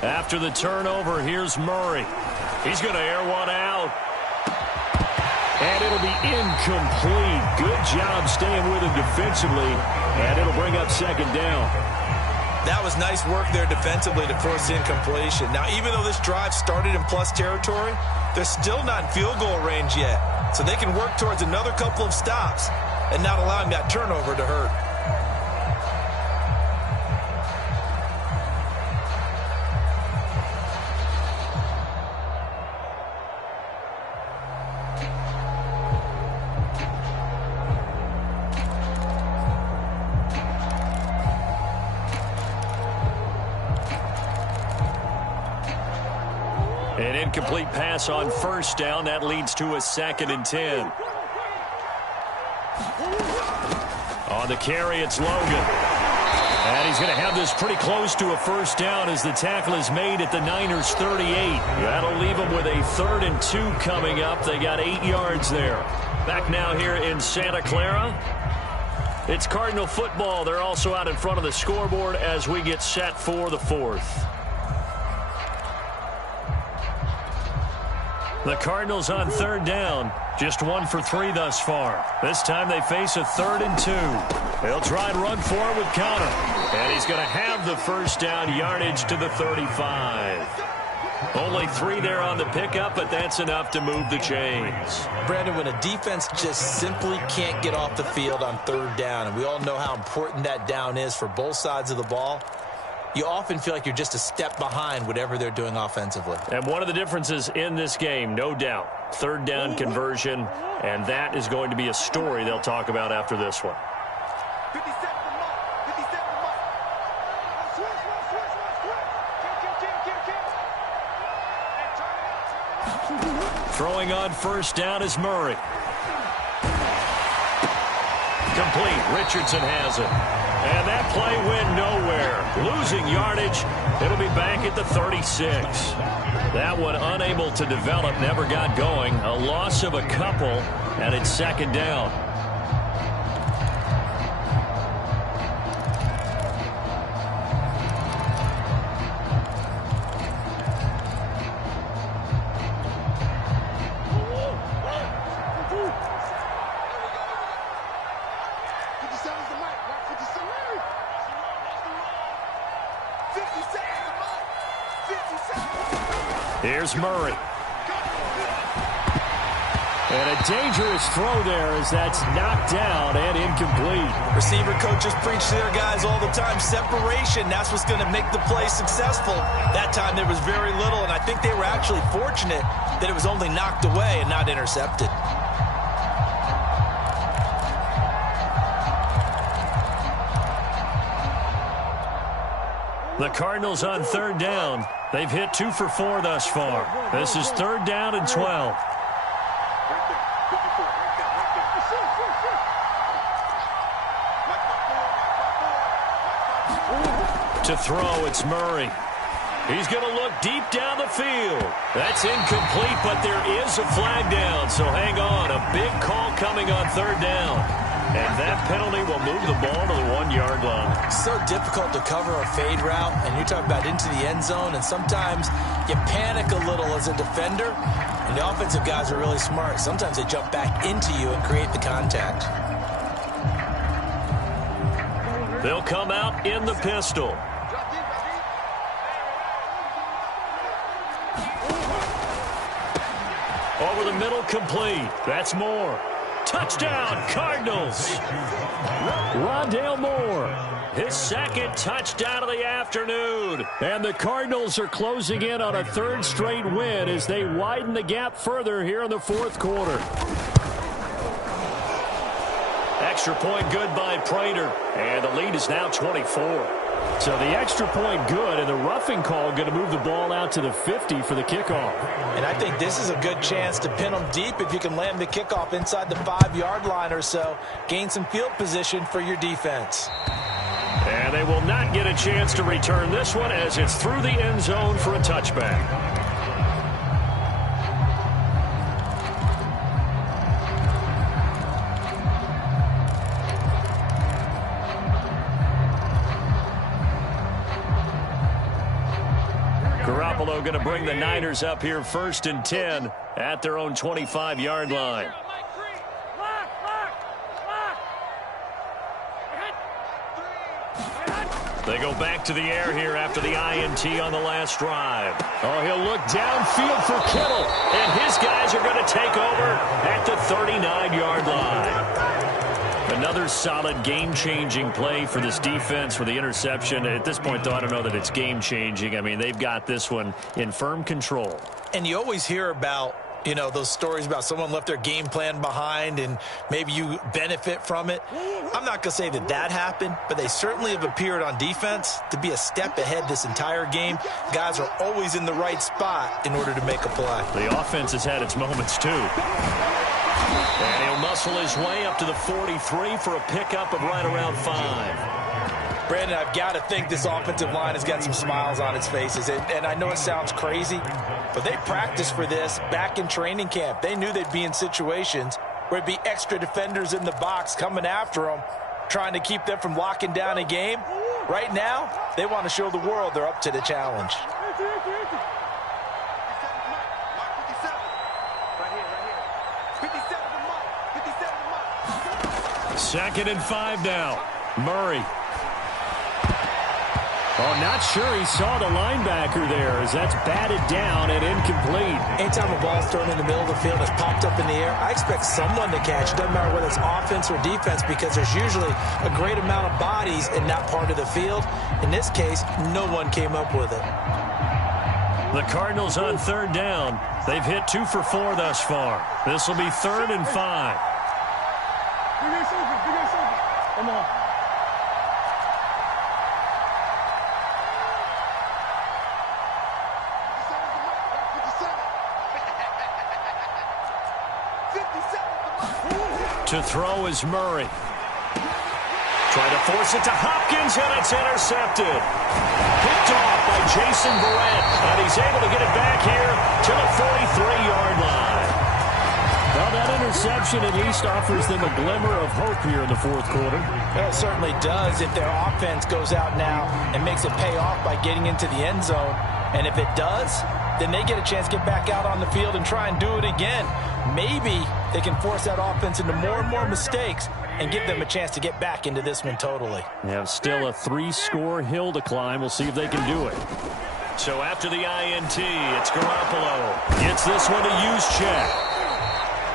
After the turnover, here's Murray. He's going to air one out. And it'll be incomplete. Good job staying with him defensively. And it'll bring up second down. That was nice work there defensively to force the incompletion. Now, even though this drive started in plus territory, they're still not in field goal range yet. So they can work towards another couple of stops and not allowing that turnover to hurt. An incomplete pass on first down. That leads to a 2nd and 10. On the carry, it's Logan. And he's going to have this pretty close to a first down as the tackle is made at the Niners' 38. That'll leave them with a 3rd and 2 coming up. They got 8 yards there. Back now here in Santa Clara. It's Cardinal football. They're also out in front of the scoreboard as we get set for the 4th. The Cardinals on 3rd down. Just 1 for 3 thus far. This time they face a 3rd and 2. They'll try and run for it with Connor. And he's going to have the first down, yardage to the 35. Only 3 there on the pickup, but that's enough to move the chains. Brandon, when a defense just simply can't get off the field on 3rd down, and we all know how important that down is for both sides of the ball, you often feel like you're just a step behind whatever they're doing offensively. And one of the differences in this game, no doubt, 3rd down conversion, and that is going to be a story they'll talk about after this one. 57 to Mike. 57 to Mike. Switch. Throwing on first down is Murray. Complete. Richardson has it. And that play went nowhere. Losing yardage. It'll be back at the 36. That one unable to develop, never got going. A loss of a couple, and it's 2nd down. Here's Murray. And a dangerous throw there as that's knocked down and incomplete. Receiver coaches preach to their guys all the time. Separation, that's what's going to make the play successful. That time there was very little, and I think they were actually fortunate that it was only knocked away and not intercepted. The Cardinals on third down. They've hit 2 for 4 thus far. This is third down and 12. To throw, it's Murray. He's going to look deep down the field. That's incomplete, but there is a flag down, so hang on. A big call coming on third down. And that penalty will move the ball to the 1-yard line. So difficult to cover a fade route, and you talk about into the end zone, and sometimes you panic a little as a defender, and the offensive guys are really smart. Sometimes they jump back into you and create the contact. They'll come out in the pistol. Over the middle, complete. That's Moore. Touchdown, Cardinals. Rondale Moore. His second touchdown of the afternoon. And the Cardinals are closing in on a third straight win as they widen the gap further here in the fourth quarter. Extra point good by Prater. And the lead is now 24. So the extra point good, and the roughing call going to move the ball out to the 50 for the kickoff. And I think this is a good chance to pin them deep if you can land the kickoff inside the 5-yard line or so. Gain some field position for your defense. And they will not get a chance to return this one as it's through the end zone for a touchback. Going to bring the Niners up here 1st and 10 at their own 25-yard line. They go back to the air here after the INT on the last drive. Oh, he'll look downfield for Kittle. And his guys are going to take over at the 39-yard line. Another solid game-changing play for this defense for the interception. At this point, though, I don't know that it's game-changing. I mean, they've got this one in firm control. And you always hear about, you know, those stories about someone left their game plan behind and maybe you benefit from it. I'm not going to say that that happened, but they certainly have appeared on defense to be a step ahead this entire game. Guys are always in the right spot in order to make a play. The offense has had its moments, too. And he'll muscle his way up to the 43 for a pickup of right around 5. Brandon, I've got to think this offensive line has got some smiles on its faces. And I know it sounds crazy, but they practiced for this back in training camp. They knew they'd be in situations where it'd be extra defenders in the box coming after them, trying to keep them from locking down a game. Right now, they want to show the world they're up to the challenge. Second and 5 now. Murray. Oh, not sure he saw the linebacker there as that's batted down and incomplete. Anytime a ball's thrown in the middle of the field that's popped up in the air, I expect someone to catch. It doesn't matter whether it's offense or defense because there's usually a great amount of bodies in that part of the field. In this case, no one came up with it. The Cardinals on third down. They've hit 2 for 4 thus far. This will be 3rd and 5. Come on. To throw is Murray. Trying to force it to Hopkins, and it's intercepted. Picked off by Jason Verrett, and he's able to get it back here to the 43-yard line. Well, that interception at least offers them a glimmer of hope here in the fourth quarter. Well, it certainly does if their offense goes out now and makes it pay off by getting into the end zone. And if it does, then they get a chance to get back out on the field and try and do it again. Maybe they can force that offense into more and more mistakes and give them a chance to get back into this one totally. They have still a 3-score hill to climb. We'll see if they can do it. So after the INT, it's Garoppolo. Gets this one to use check.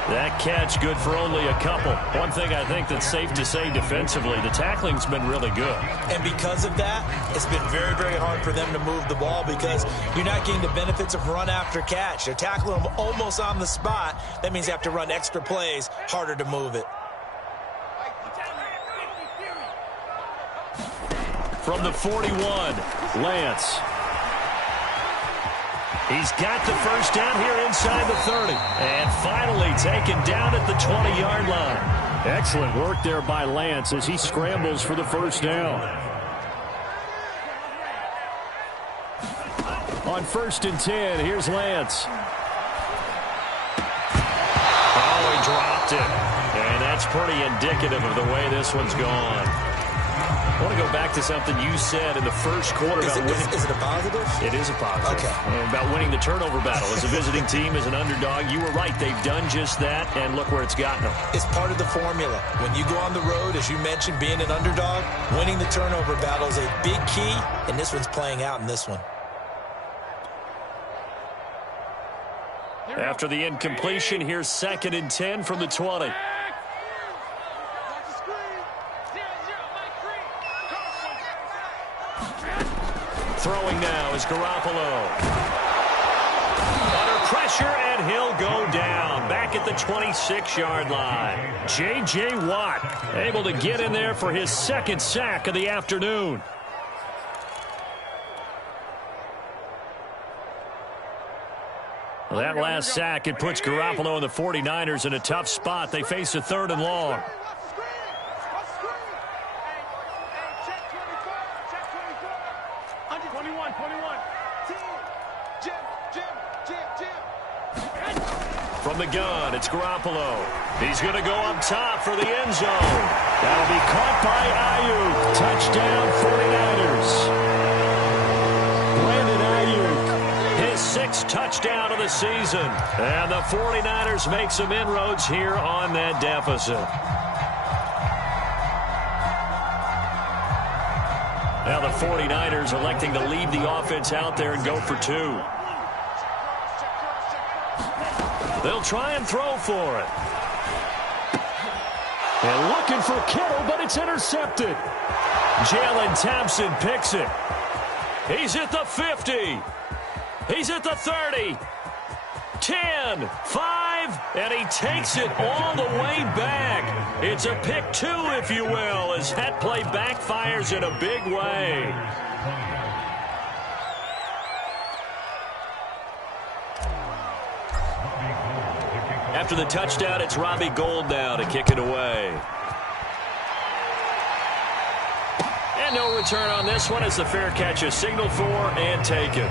That catch good for only a couple. One thing I think that's safe to say defensively, the tackling's been really good. And because of that, it's been very, very hard for them to move the ball because you're not getting the benefits of run after catch. They're tackling them almost on the spot. That means they have to run extra plays, harder to move it. From the 41, Lance. He's got the first down here inside the 30. And finally taken down at the 20-yard line. Excellent work there by Lance as he scrambles for the first down. On 1st and 10, here's Lance. Oh, he dropped it. And that's pretty indicative of the way this one's gone. I want to go back to something you said in the first quarter about winning. Is it a positive? It is a positive. Okay. About winning the turnover battle. As a visiting team, as an underdog, you were right. They've done just that, and look where it's gotten them. It's part of the formula. When you go on the road, as you mentioned, being an underdog, winning the turnover battle is a big key, and this one's playing out in this one. After the incompletion, here's 2nd and 10 from the 20. Throwing now is Garoppolo. Under pressure, and he'll go down. Back at the 26-yard line. J.J. Watt able to get in there for his 2nd sack of the afternoon. Well, that last sack, it puts Garoppolo and the 49ers in a tough spot. They face a 3rd and long. From the gun, it's Garoppolo. He's going to go up top for the end zone. That'll be caught by Ayuk. Touchdown, 49ers. Brandon Ayuk, his 6th touchdown of the season. And the 49ers make some inroads here on that deficit. Now the 49ers electing to leave the offense out there and go for 2. They'll try and throw for it. And looking for Kittle, but it's intercepted. Jalen Thompson picks it. He's at the 50. He's at the 30. 10, 5, and he takes it all the way back. It's a pick 2, if you will, as that play backfires in a big way. After the touchdown, it's Robbie Gould now to kick it away. And no return on this one as the fair catch is signaled for and taken.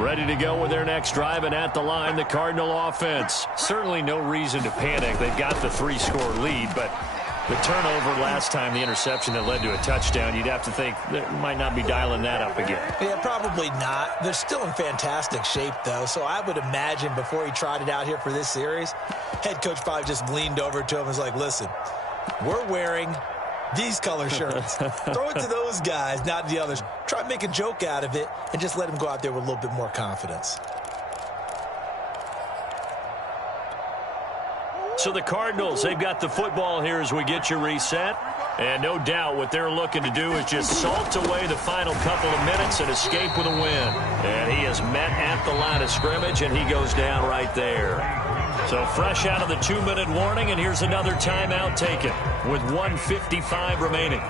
Ready to go with their next drive, and at the line, the Cardinal offense. Certainly no reason to panic. They've got the 3-score lead, but the turnover last time, the interception that led to a touchdown, you'd have to think they might not be dialing that up again. Yeah, probably not. They're still in fantastic shape, though, so I would imagine before he tried it out here for this series, head coach probably just leaned over to him and was like, listen, we're wearing these color shirts. Throw it to those guys, not the others. Try to make a joke out of it and just let them go out there with a little bit more confidence. So the Cardinals, they've got the football here as we get you reset. And no doubt what they're looking to do is just salt away the final couple of minutes and escape with a win. And he is met at the line of scrimmage, and he goes down right there. So fresh out of the 2-minute warning, and here's another timeout taken with 1:55 remaining.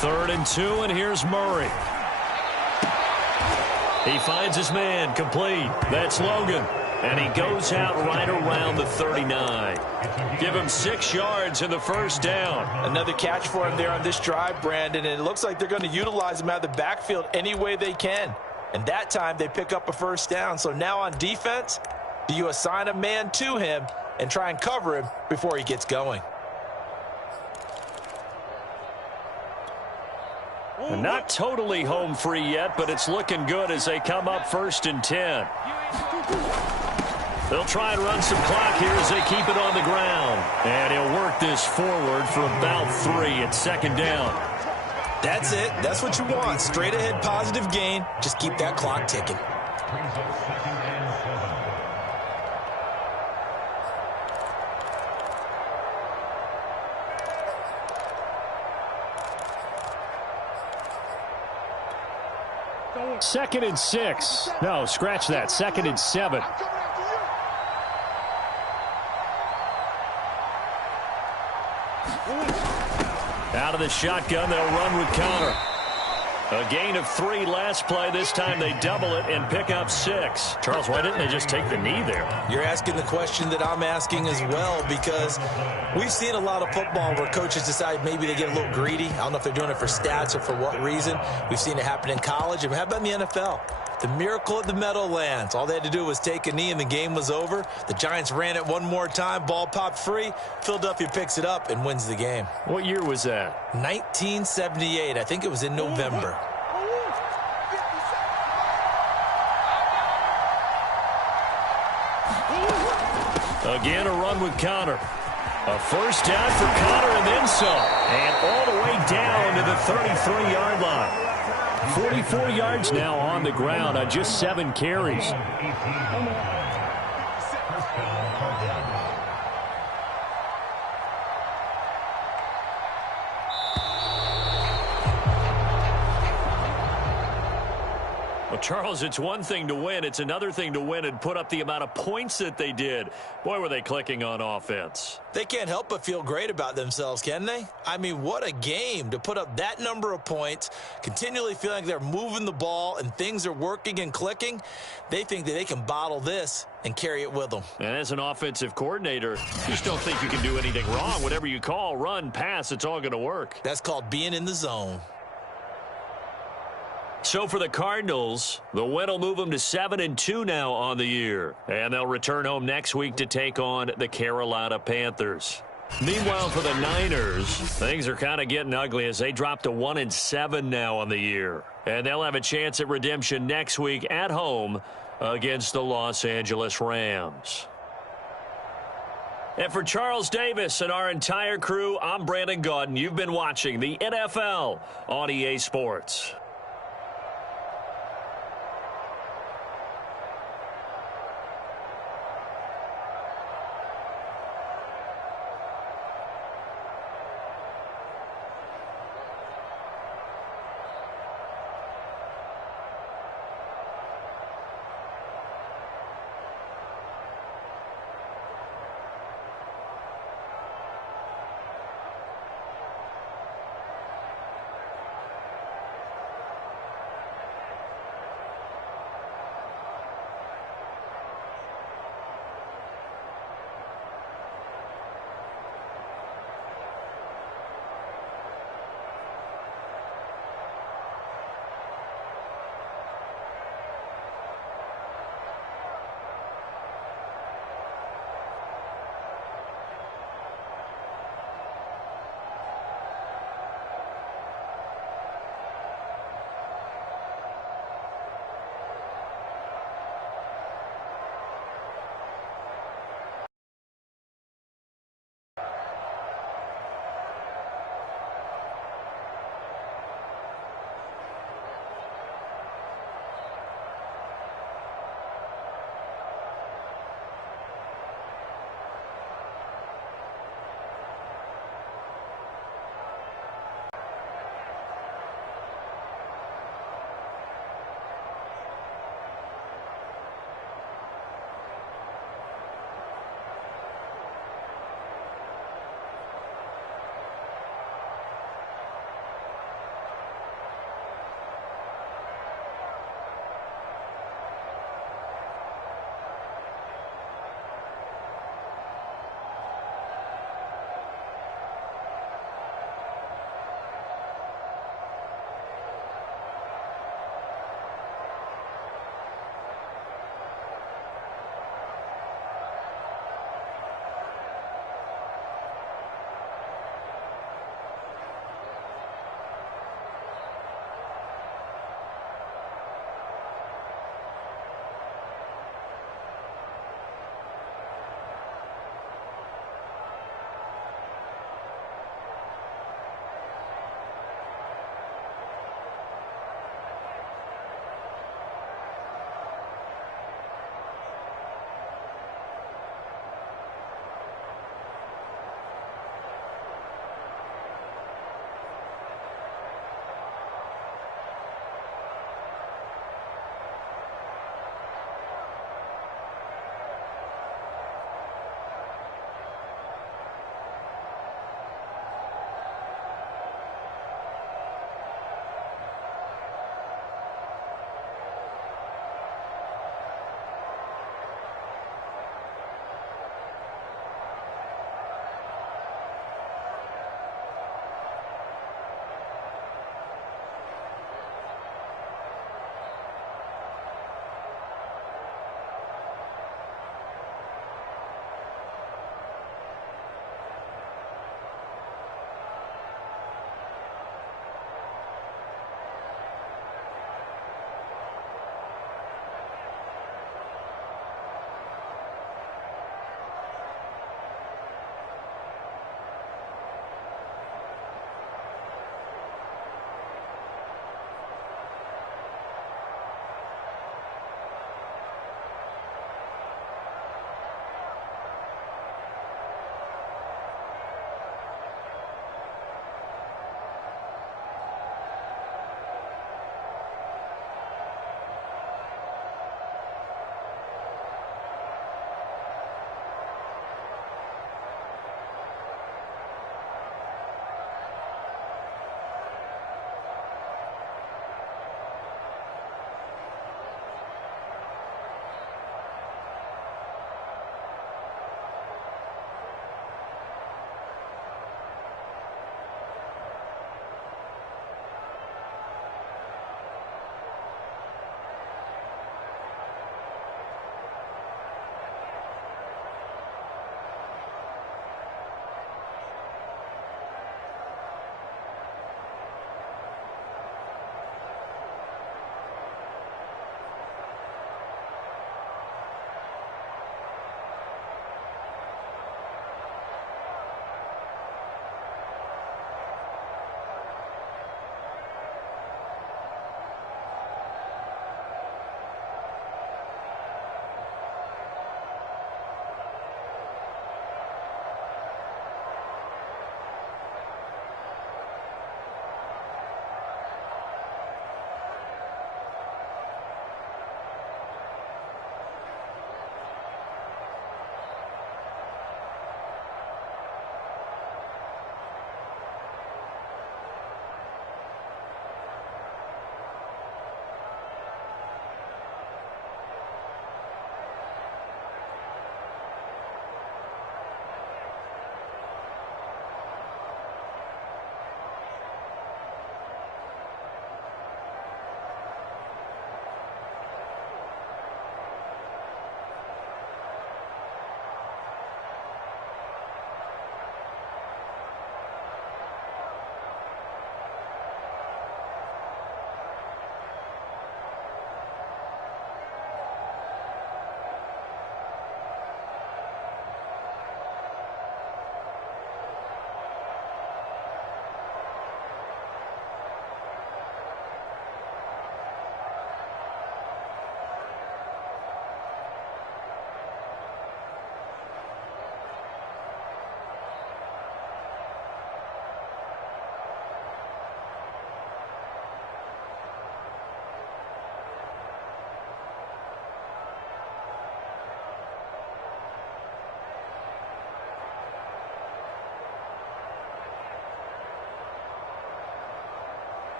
Third and 2, and here's Murray. He finds his man, complete. That's Logan. And he goes out right around the 39. Give him 6 yards in the first down. Another catch for him there on this drive, Brandon, and it looks like they're going to utilize him out of the backfield any way they can. And that time they pick up a first down. So now on defense, do you assign a man to him and try and cover him before he gets going? And not totally home free yet, but it's looking good as they come up 1st and 10. They'll try and run some clock here as they keep it on the ground. And he'll work this forward for about 3 at 2nd down. That's it. That's what you want. Straight ahead positive gain. Just keep that clock ticking. Second and 6. No, scratch that. 2nd and 7. Out of the shotgun, they'll run with Connor. A gain of 3 last play. This time they double it and pick up 6. Charles, why didn't they just take the knee there? You're asking the question that I'm asking as well, because we've seen a lot of football where coaches decide maybe they get a little greedy. I don't know if they're doing it for stats or for what reason. We've seen it happen in college. And how about in the NFL? The miracle at the Meadowlands. All they had to do was take a knee and the game was over. The Giants ran it one more time. Ball popped free. Philadelphia picks it up and wins the game. What year was that? 1978. I think it was in November. Again, a run with Connor. A first down for Connor and then some. And all the way down to the 33-yard line. 44 yards now on the ground on just 7 carries. Well, Charles, it's one thing to win. It's another thing to win and put up the amount of points that they did. Boy, were they clicking on offense. They can't help but feel great about themselves, can they? I mean, what a game to put up that number of points, continually feeling like they're moving the ball and things are working and clicking. They think that they can bottle this and carry it with them. And as an offensive coordinator, you just don't think you can do anything wrong. Whatever you call, run, pass, it's all going to work. That's called being in the zone. So for the Cardinals, the win will move them to 7-2 now on the year. And they'll return home next week to take on the Carolina Panthers. Meanwhile, for the Niners, things are kind of getting ugly as they drop to 1-7 now on the year. And they'll have a chance at redemption next week at home against the Los Angeles Rams. And for Charles Davis and our entire crew, I'm Brandon Gaudin. You've been watching the NFL on EA Sports.